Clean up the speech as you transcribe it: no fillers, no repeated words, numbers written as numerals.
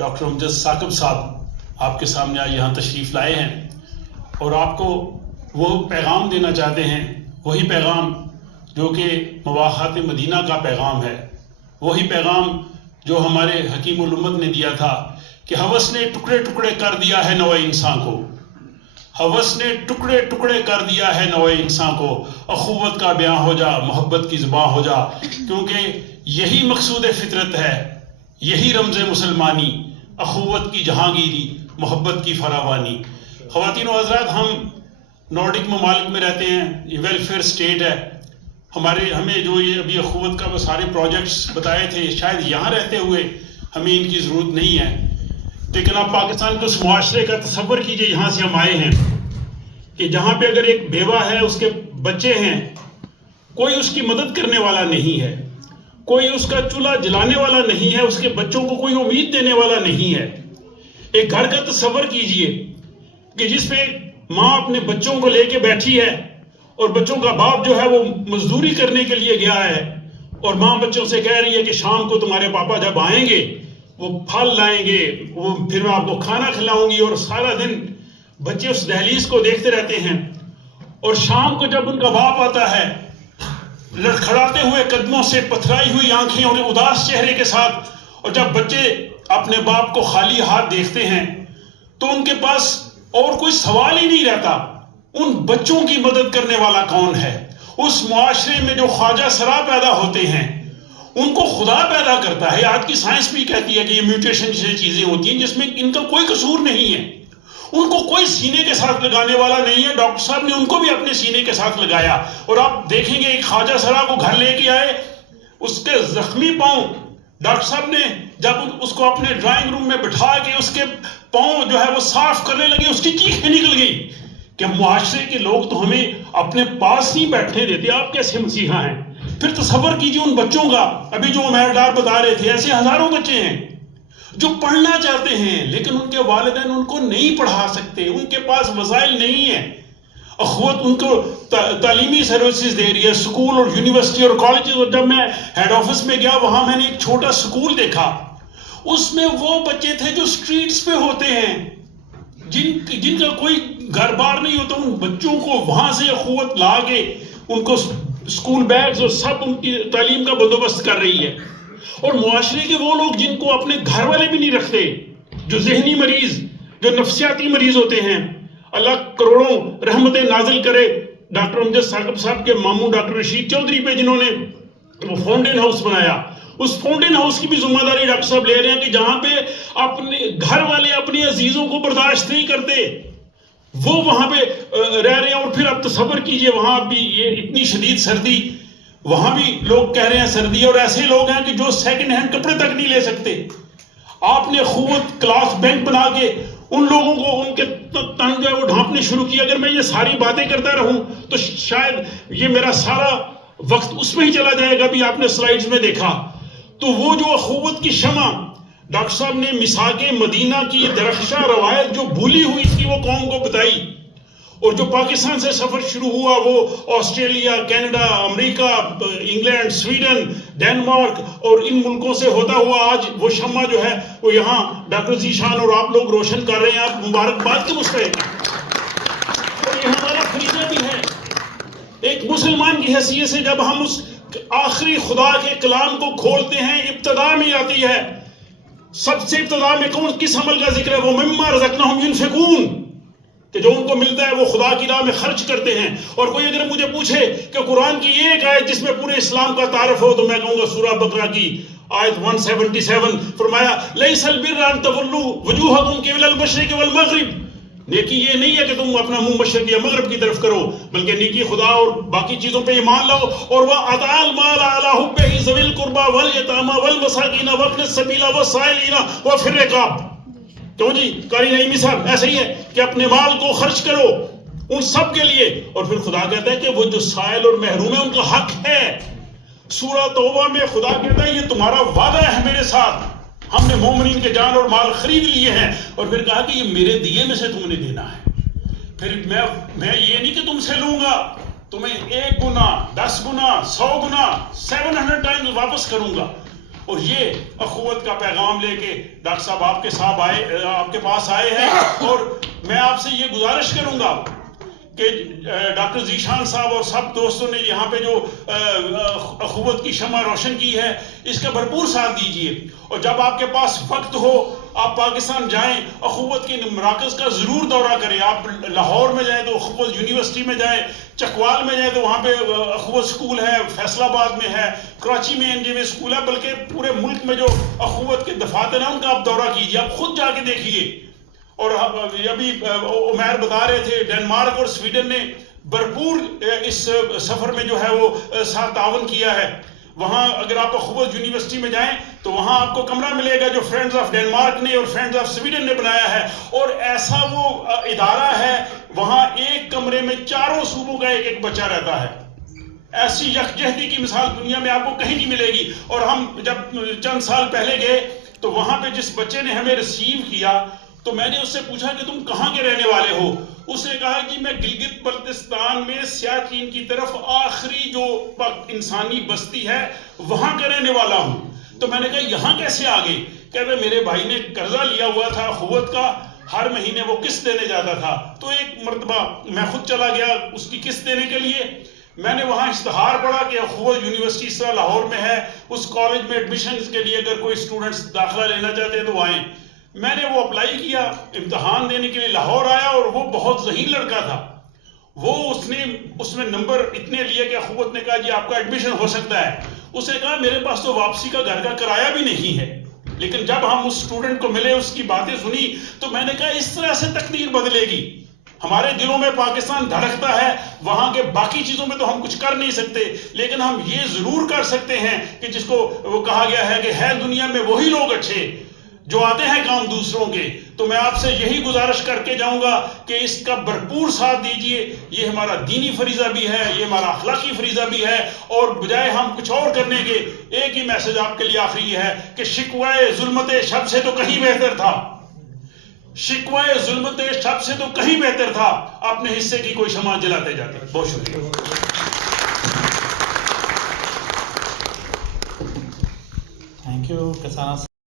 Doctor امجد ثاقب صاحب آپ کے سامنے آج یہاں تشریف لائے ہیں اور آپ کو وہ پیغام دینا چاہتے ہیں، وہی پیغام جو کہ مواخات مدینہ کا پیغام ہے، وہی پیغام جو ہمارے حکیم الامت نے دیا تھا کہ ہوس نے ٹکڑے ٹکڑے کر دیا ہے نوع انسان کو، ہوس نے ٹکڑے ٹکڑے کر دیا ہے نوع انسان کو، اخوت کا بیاں ہو جا، محبت کی زباں ہو جا، کیونکہ یہی مقصود فطرت ہے، یہی رمز مسلمانی، اخوت کی جہانگیری، محبت کی فراوانی۔ خواتین و حضرات، ہم نارڈک ممالک میں رہتے ہیں، یہ ویلفیئر سٹیٹ ہے، ہمیں جو یہ ابھی اخوت کا وہ سارے پروجیکٹس بتائے تھے، شاید یہاں رہتے ہوئے ہمیں ان کی ضرورت نہیں ہے، لیکن آپ پاکستان کے اس معاشرے کا تصور کیجئے یہاں سے ہم آئے ہیں کہ جہاں پہ اگر ایک بیوہ ہے، اس کے بچے ہیں، کوئی اس کی مدد کرنے والا نہیں ہے، کوئی اس کا چولہا جلانے والا نہیں ہے، اس کے بچوں کو کوئی امید دینے والا نہیں ہے۔ ایک گھر کا تصور کیجئے کہ جس پہ ماں اپنے بچوں کو لے کے بیٹھی ہے اور بچوں کا باپ جو ہے وہ مزدوری کرنے کے لیے گیا ہے، اور ماں بچوں سے کہہ رہی ہے کہ شام کو تمہارے پاپا جب آئیں گے وہ پھل لائیں گے، وہ پھر میں آپ کو کھانا کھلاؤں گی، اور سارا دن بچے اس دہلیز کو دیکھتے رہتے ہیں، اور شام کو جب ان کا باپ آتا ہے لڑکھڑاتے ہوئے قدموں سے، پتھرائی ہوئی آنکھیں اور اداس چہرے کے ساتھ، اور جب بچے اپنے باپ کو خالی ہاتھ دیکھتے ہیں تو ان کے پاس اور کوئی سوال ہی نہیں رہتا، ان بچوں کی مدد کرنے والا کون ہے؟ اس معاشرے میں جو خواجہ سرا پیدا ہوتے ہیں ان کو خدا پیدا کرتا ہے۔ آج کی سائنس بھی کہتی ہے کہ یہ میوٹیشن جیسی چیزیں ہوتی ہیں جس میں ان کا کوئی قصور نہیں ہے، ان کو کوئی سینے کے ساتھ لگانے والا نہیں ہے۔ ڈاکٹر صاحب نے ان کو بھی اپنے سینے کے ساتھ لگایا، اور آپ دیکھیں گے ایک خواجہ سرا کو گھر لے کے آئے، اس کے زخمی پاؤں ڈاکٹر صاحب نے جب اس کو اپنے ڈرائنگ روم میں بٹھا کے اس کے پاؤں جو ہے وہ صاف کرنے لگے، اس کی چیخیں نکل گئی کہ معاشرے کے لوگ تو ہمیں اپنے پاس نہیں بیٹھنے دیتے، آپ کیسے مسیحا ہیں؟ پھر تصور کیجئے ان بچوں کا، ابھی جو عمیر ڈار بتا رہے تھے، ایسے ہزاروں بچے ہیں جو پڑھنا چاہتے ہیں لیکن ان کے والدین ان کو نہیں پڑھا سکتے، ان کے پاس وسائل نہیں ہیں۔ اخوت ان کو تعلیمی سروسز دے رہی ہے، سکول اور یونیورسٹی اور کالجز، اور جب میں ہیڈ آفس میں گیا وہاں میں نے ایک چھوٹا سکول دیکھا، اس میں وہ بچے تھے جو سٹریٹس پہ ہوتے ہیں، جن کا کوئی گھر بار نہیں ہوتا، ان بچوں کو وہاں سے اخوت لا کے ان کو سکول بیگز اور سب ان کی تعلیم کا بندوبست کر رہی ہے۔ اور معاشرے کے وہ لوگ جن کو اپنے گھر والے بھی نہیں رکھتے، جو ذہنی مریض، جو نفسیاتی مریض ہوتے ہیں، اللہ کروڑوں رحمتیں نازل کرے ڈاکٹر امجد ثاقب صاحب کے ماموں ڈاکٹر رشید چودھری پہ، جنہوں نے وہ فاؤنٹین ہاؤس بنایا۔ اس فاؤنٹین ہاؤس کی بھی ذمہ داری ڈاکٹر صاحب لے رہے ہیں کہ جہاں پہ اپنے گھر والے اپنی عزیزوں کو برداشت نہیں کرتے، وہ وہاں پہ رہ رہے ہیں۔ اور پھر آپ تصور کیجئے وہاں بھی یہ اتنی شدید سردی، وہاں بھی لوگ کہہ رہے ہیں سردی، اور ایسے لوگ ہیں کہ جو سیکنڈ ہینڈ کپڑے تک نہیں لے سکتے۔ آپ نے اخوت کلاس بینک بنا کے ان لوگوں کو ان کے تن جو ہے وہ ڈھانپنے شروع کیا۔ اگر میں یہ ساری باتیں کرتا رہوں تو شاید یہ میرا سارا وقت اس میں ہی چلا جائے گا۔ بھی آپ نے سلائیڈز میں دیکھا تو وہ جو اخوت کی شمع ڈاکٹر صاحب نے مساق مدینہ کی درخشاں روایت جو بھولی ہوئی تھی وہ قوم کو بتائی، اور جو پاکستان سے سفر شروع ہوا وہ آسٹریلیا، کینیڈا، امریکہ، انگلینڈ، سویڈن، ڈینمارک اور ان ملکوں سے ہوتا ہوا آج وہ شمع جو ہے وہ یہاں ڈاکٹر ذیشان اور آپ لوگ روشن کر رہے ہیں۔ آپ مبارکباد کے مستحق ہیں، اور یہ ہمارا فریضہ بھی ہے ایک مسلمان کی حیثیت سے۔ جب ہم اس آخری خدا کے کلام کو کھولتے ہیں، ابتدا میں آتی ہے، سب سے ابتدا میں کس عمل کا ذکر ہے؟ وہ مما رزقناہم ینفقون، کہ جو ان کو ملتا ہے وہ خدا کی راہ میں خرچ کرتے ہیں۔ اور کوئی اگر مجھے پوچھے کہ قرآن کی ایک آیت جس میں پورے اسلام کا تعارف ہو تو میں کہوں گا سورہ بقرہ کی آیت 177، فرمایا لیس البر ان تولوا وجوہکم قبل المشرق والمغرب، نیکی یہ نہیں ہے کہ تم اپنا منہ مشرق یا مغرب کی طرف کرو، بلکہ نیکی خدا اور باقی چیزوں پہ ایمان لاؤ۔ اور وَآتَى الْمَالَ عَلَى حُبِّهِ ذَوِي الْقُرْبَى وَالْيَتَامَى وَالْمَسَاكِينَ وَابْنِ السَّبِيلِ وَالسَّائِلِينَ وَفِي الرِّقَابِ۔ کیوں جی قاری نعیمی صاحب ایسا ہی ہے کہ اپنے مال کو خرچ کرو ان سب کے لیے، اور پھر خدا کہتا ہے کہ وہ جو سائل اور محروم ہے ان کا حق ہے۔ سورہ توبہ میں خدا کہتا ہے یہ تمہارا وعدہ ہے میرے ساتھ، ہم نے مومنین کے جان اور مال خرید لیے ہیں، اور پھر کہا کہ یہ میرے دیے میں سے تم نے دینا ہے۔ پھر میں یہ نہیں کہ تم سے لوں گا، تمہیں 1 گنا 10 گنا 100 گنا 700 ٹائمز واپس کروں گا۔ اور یہ اخوت کا پیغام لے کے ڈاکٹر صاحب آپ کے پاس آئے ہیں، اور میں آپ سے یہ گزارش کروں گا کہ ڈاکٹر ذیشان صاحب اور سب دوستوں نے یہاں پہ جو اخوت کی شمع روشن کی ہے، اس کا بھرپور ساتھ دیجئے، اور جب آپ کے پاس وقت ہو آپ پاکستان جائیں، اخوت کے مراکز کا ضرور دورہ کریں. آپ لاہور میں جائیں تو اخوت یونیورسٹی میں جائیں، چکوال میں جائیں تو وہاں پہ اخوت سکول ہے، فیصل آباد میں ہے، کراچی میں NJV سکول ہے، بلکہ پورے ملک میں جو اخوت کے دفاتر ہیں ان کا آپ دورہ کیجئے، آپ خود جا کے دیکھیے. اور ابھی عمیر بتا رہے تھے ڈنمارک اور سویڈن نے بھرپور اس سفر میں جو ہے وہ ساتھ تعاون کیا ہے. وہاں اگر آپ اخوت یونیورسٹی میں جائیں تو وہاں آپ کو کمرہ ملے گا جو فرینڈز آف ڈنمارک نے اور فرینڈز آف سویڈن نے بنایا ہے، اور ایسا وہ ادارہ ہے وہاں ایک کمرے میں 4 صوبوں کا ایک بچہ رہتا ہے. ایسی یکجہتی کی مثال دنیا میں آپ کو کہیں نہیں ملے گی. اور ہم جب چند سال پہلے گئے تو وہاں پہ جس بچے نے ہمیں ریسیو کیا تو میں نے اس سے پوچھا کہ تم کہاں کے رہنے والے ہو؟ اس نے کہا کہ میں گلگت بلتستان میں سیاچین کی طرف آخری جو انسانی بستی ہے وہاں کا رہنے والا ہوں. تو میں نے کہا یہاں کیسے آگے؟ کہ میرے بھائی نے قرضہ لیا ہوا تھا اخوت کا، ہر مہینے وہ قسط دینے جاتا تھا، تو ایک مرتبہ میں خود چلا گیا اس کی قسط دینے کے لیے. میں نے وہاں اشتہار پڑھا کہ اخوت یونیورسٹی اس طرح لاہور میں ہے، اس کالج میں ایڈمیشنز کے لیے اگر کوئی اسٹوڈنٹس داخلہ لینا چاہتے ہیں تو وہ آئیں. میں نے وہ اپلائی کیا، امتحان دینے کے لیے لاہور آیا، اور وہ بہت ذہین لڑکا تھا. وہ اس میں نمبر اتنے لیے کہ اخوت نے کہا جی آپ کا ایڈمیشن ہو سکتا ہے. اس نے کہا میرے پاس تو واپسی کا گھر کا کرایہ بھی نہیں ہے. لیکن جب ہم اس اسٹوڈنٹ کو ملے، اس کی باتیں سنی، تو میں نے کہا اس طرح سے تقدیر بدلے گی. ہمارے دلوں میں پاکستان دھڑکتا ہے، وہاں کے باقی چیزوں میں تو ہم کچھ کر نہیں سکتے، لیکن ہم یہ ضرور کر سکتے ہیں کہ جس کو وہ کہا گیا ہے کہ ہے دنیا میں وہی لوگ اچھے جو آتے ہیں کام دوسروں کے. تو میں آپ سے یہی گزارش کر کے جاؤں گا کہ اس کا بھرپور ساتھ دیجئے. یہ ہمارا دینی فریضہ بھی ہے، یہ ہمارا اخلاقی فریضہ بھی ہے، اور بجائے ہم کچھ اور کرنے کے ایک ہی میسج آپ کے لیے آخری ہے کہ شکوہ ظلمت شب سے تو کہیں بہتر تھا، شکوہ ظلمت شب سے تو کہیں بہتر تھا اپنے حصے کی کوئی شمع جلاتے جاتے. بہت شکریہ. Thank you Kasana.